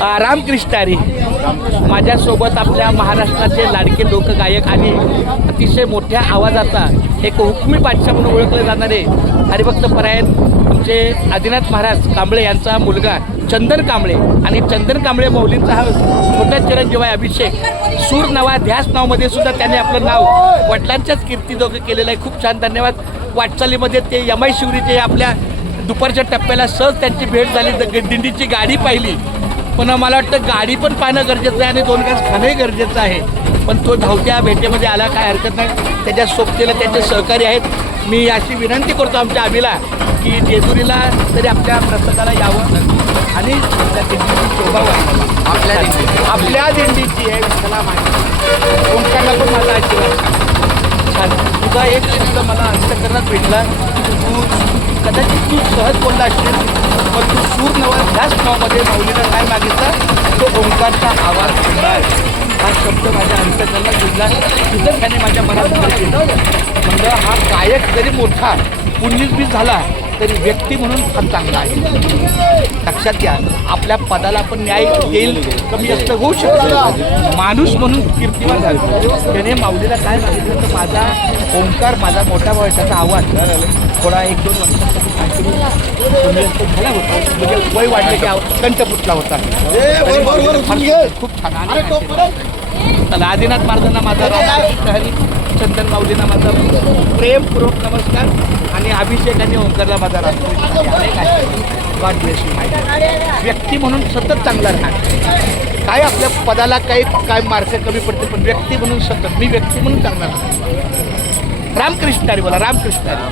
रामकृष्ण हरी. माझ्यासोबत आपल्या महाराष्ट्राचे लाडके लोकगायक आणि अतिशय मोठ्या आवाजाचा एक हुकमी बादशाह म्हणून ओळखले जाणारे हरिभक्त परायण आमचे आदिनाथ महाराज कांबळे यांचा मुलगा चंदन कांबळे. आणि चंदन कांबळे माऊलींचा हा मोठा चिरंजीव आहे अभिषेक. सूर नवा ध्यास नावमध्ये सुद्धा त्याने आपलं नाव वडिलांच्याच कीर्तीजोगं केलेलं आहे. खूप छान, धन्यवाद. वाटचालीमध्ये ते यमाई शिवरीचे आपल्या दुपारच्या टप्प्याला सहज त्यांची भेट झाली. दिंडीची गाडी पाहिली, पण मला वाटतं गाडी पण पाहणं गरजेचं आहे आणि 2 घास खाणंही गरजेचं आहे. पण तो धावत्या भेटेमध्ये आला, काय हरकत नाही. त्याच्या सोबतीला त्यांचे सहकारी आहेत. मी अशी विनंती करतो आमच्या आबीला की जेजुरीला तरी आपल्या प्रसंगाला यावं आणि त्या दिंडीची शोभा वाढवावी. आपल्या दिंडीची आहे विठ्ठला माहिती. ओंकारला पण माझा आशीर्वाद छान. तुझा एक शब्द मला अंतकरणात भेटला. तू कदाचित तू सहज बोलला असशील, पण तू सूर नवा ह्याच नावामध्ये माऊलीला काय मागितला, तो ओंकारचा आवाज होणार. हा शब्द माझ्या अंतकरणात भेटला. तिथं त्याने माझ्या मनात म्हणजे हा गायक जरी मोठा 19-20 झाला तरी व्यक्ती म्हणून फार चांगला आहे. लक्षात घ्या, आपल्या पदाला पण न्याय देईल, कमी जास्त होऊ शकतो. माणूस म्हणून कीर्तिमान झाला. त्याने माऊलीला काय मागितलं तर माझा ओंकार, माझा मोठा भाऊ आहे, त्याचा आवाज थोडा 1-2 वर्षांसाठी काहीतरी झाला होता. म्हणजे वय वाढले की कंठ फुटला होता. खूप छान. चला, आदिनाथ महाराजांना माझा रामकृष्ण हरी, चंदन माऊलींना माझा प्रेमपूर्वक नमस्कार आणि अभिषेक आणि ओंकारला माझा Ramkrishna Hari. God bless you. व्यक्ती म्हणून सतत चांगला राहणार. काय आपल्या पदाला काय मार्क कमी पडते, पण व्यक्ती म्हणून सतत मी व्यक्ती म्हणून चांगला राहणार. रामकृष्ण हरी बोला. रामकृष्ण हरी.